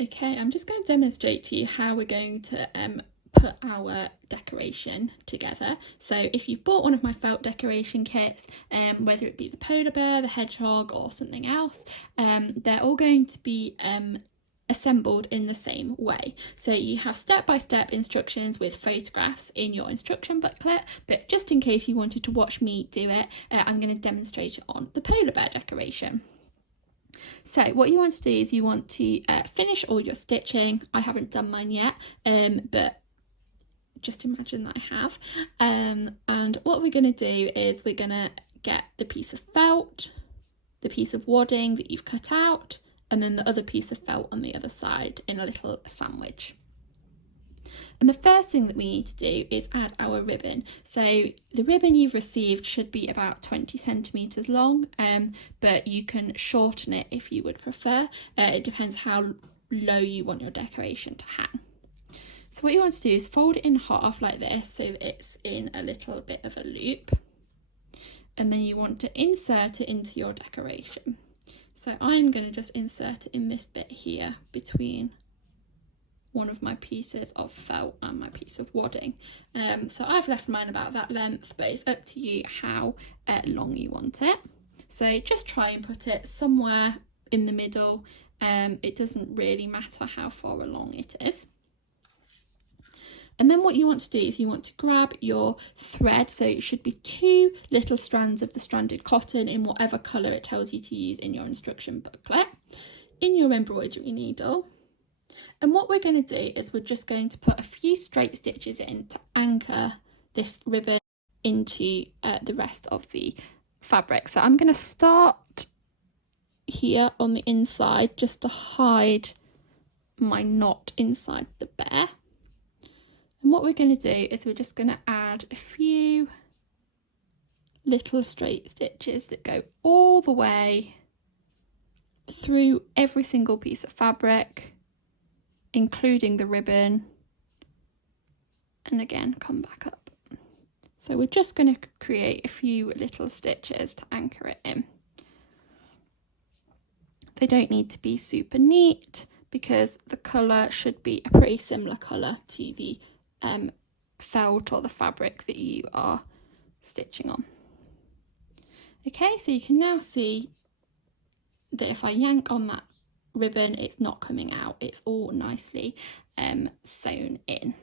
Okay, I'm just going to demonstrate to you how we're going to put our decoration together. So if you've bought one of my felt decoration kits, whether it be the polar bear, the hedgehog or something else, they're all going to be assembled in the same way. So you have step-by-step instructions with photographs in your instruction booklet, but just in case you wanted to watch me do it, I'm going to demonstrate it on the polar bear decoration. So what you want to do is you want to finish all your stitching. I haven't done mine yet, but just imagine that I have. And what we're going to do is we're going to get the piece of felt, the piece of wadding that you've cut out, and then the other piece of felt on the other side in a little sandwich. And the first thing that we need to do is add our ribbon. So the ribbon you've received should be about 20 centimetres long, but you can shorten it if you would prefer. It depends how low you want your decoration to hang. So what you want to do is fold it in half like this so that it's in a little bit of a loop. And then you want to insert it into your decoration. So I'm going to just insert it in this bit here between one of my pieces of felt and my piece of wadding. So I've left mine about that length, but it's up to you how long you want it. So just try and put it somewhere in the middle. It doesn't really matter how far along it is. And then what you want to do is you want to grab your thread. So it should be 2 little strands of the stranded cotton in whatever colour it tells you to use in your instruction booklet, in your embroidery needle. And what we're going to do is we're just going to put a few straight stitches in to anchor this ribbon into the rest of the fabric. So I'm going to start here on the inside just to hide my knot inside the bear. And what we're going to do is we're just going to add a few little straight stitches that go all the way through every single piece of fabric, including the ribbon, and again come back up. So we're just going to create a few little stitches to anchor it in. They don't need to be super neat because the colour should be a pretty similar colour to the felt or the fabric that you are stitching on. Okay, so you can now see that if I yank on that ribbon, it's not coming out, it's all nicely sewn in.